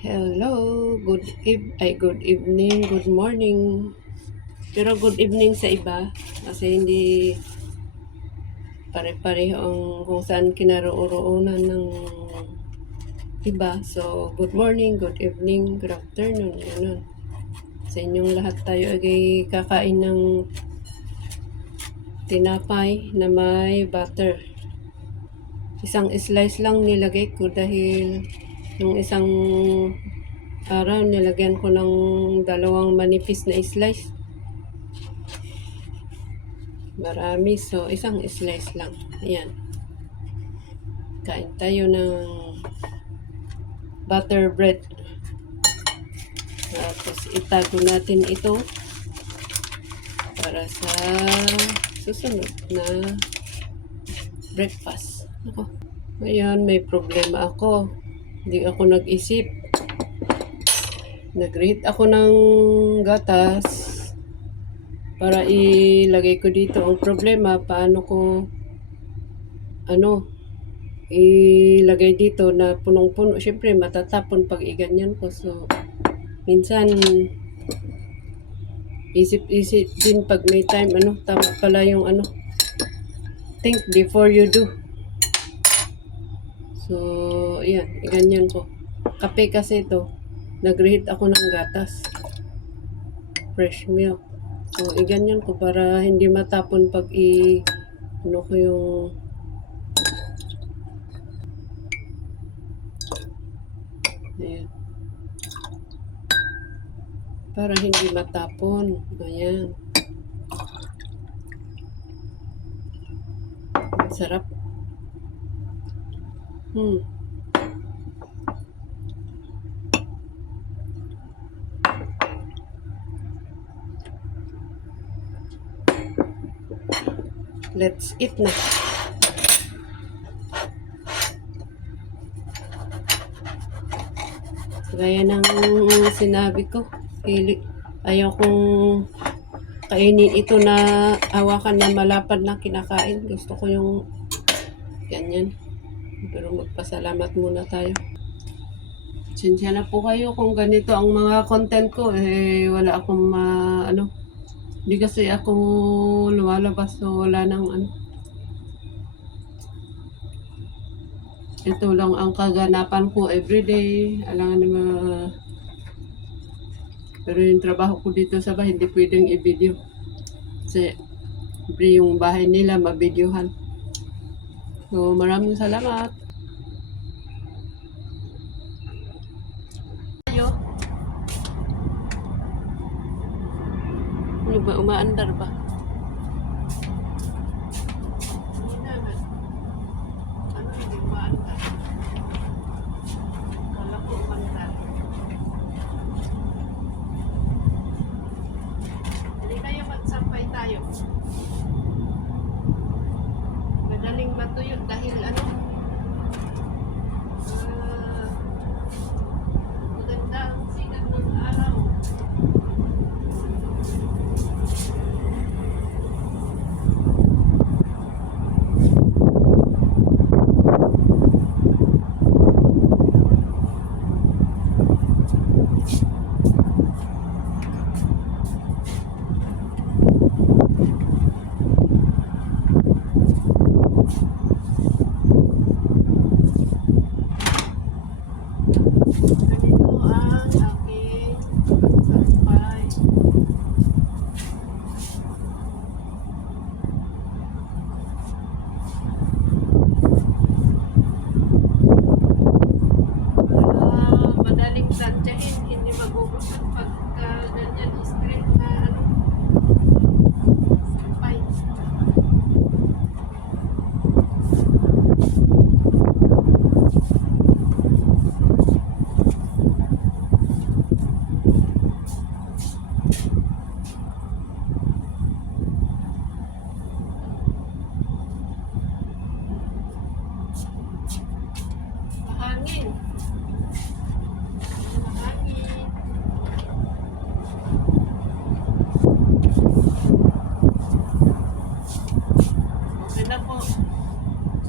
Hello, good evening, good morning. Pero good evening sa iba kasi hindi pare-pareho ang kung saan kinaroroonan ng iba. So, good morning, good evening, good afternoon, ganun. Sa inyong lahat tayo ay kakain ng tinapay na may butter. Isang slice lang nilagay ko dahil nung isang araw nilagyan ko ng dalawang manipis na slice. Marami, so isang slice lang. Ayan. Kain tayo ng butter bread. Tapos itago natin ito para sa susunod na breakfast. Ako. Ngayon, may problema ako. Hindi ako nag-isip. Nag-reheat ako ng gatas para ilagay ko dito. Ang problema, paano ko ilagay dito na punong-puno. Siyempre, matatapon pag iganyan ko. So, minsan, isip-isip din pag may time, tama pala yung think before you do. So, ayan, iganyan ko. Kape kasi ito, nag-reheat ako ng gatas. Fresh milk. So, iganyan ko para hindi matapon pag ko yung ayan. Para hindi matapon. Ayan. Sarap. Let's eat na. Gaya ng sinabi ko, ayaw kong kainin ito na hawakan na malapad na kinakain. Gusto ko yung ganyan. Pero magpasalamat muna tayo. Sinsya na po kayo kung ganito ang mga content ko. Wala akong Hindi kasi ako lumalabas, so wala nang Ito lang ang kaganapan ko everyday. Alangan naman. Pero yung trabaho ko dito sa bahay, hindi pwedeng i-video. Kasi yung bahay nila mabidyohan. So maraming salamat. Ayo. Ano ba? Umaandar ba? Tayo. Madaling matuyo dahil maganda ang sikat ng araw.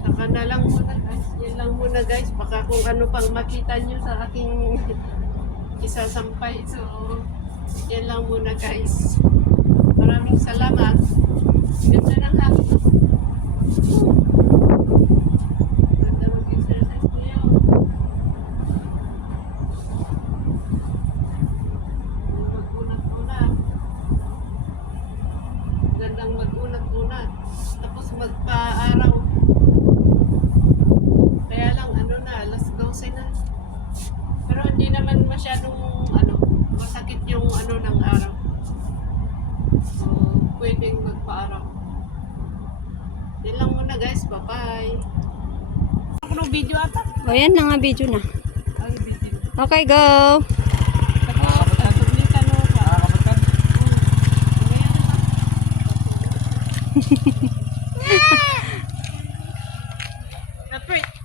Saka na lang muna guys. Yan lang muna guys. Baka kung ano pang makita nyo sa aking isasampay. So, yan lang muna guys. Maraming salamat. Ganda ng hapon. Ganda mag-exercise niyo. Mag-unat-unat. Gandang mag-unat-unat. Tapos magpa-araw. Kaya lang ano na, alas 12 na. Pero hindi naman masyadong masakit yung ng araw. So, pwedeng magpa-araw. Yan lang muna guys. Bye-bye. Ano video ata? O, yan na nga video na. Ay, video. Okay, go! Sublitan mo pa.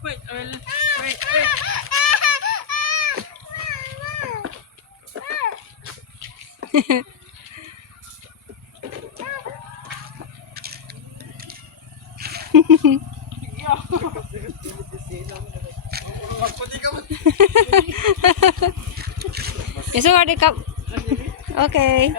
Wait. Yes, already cup. Okay.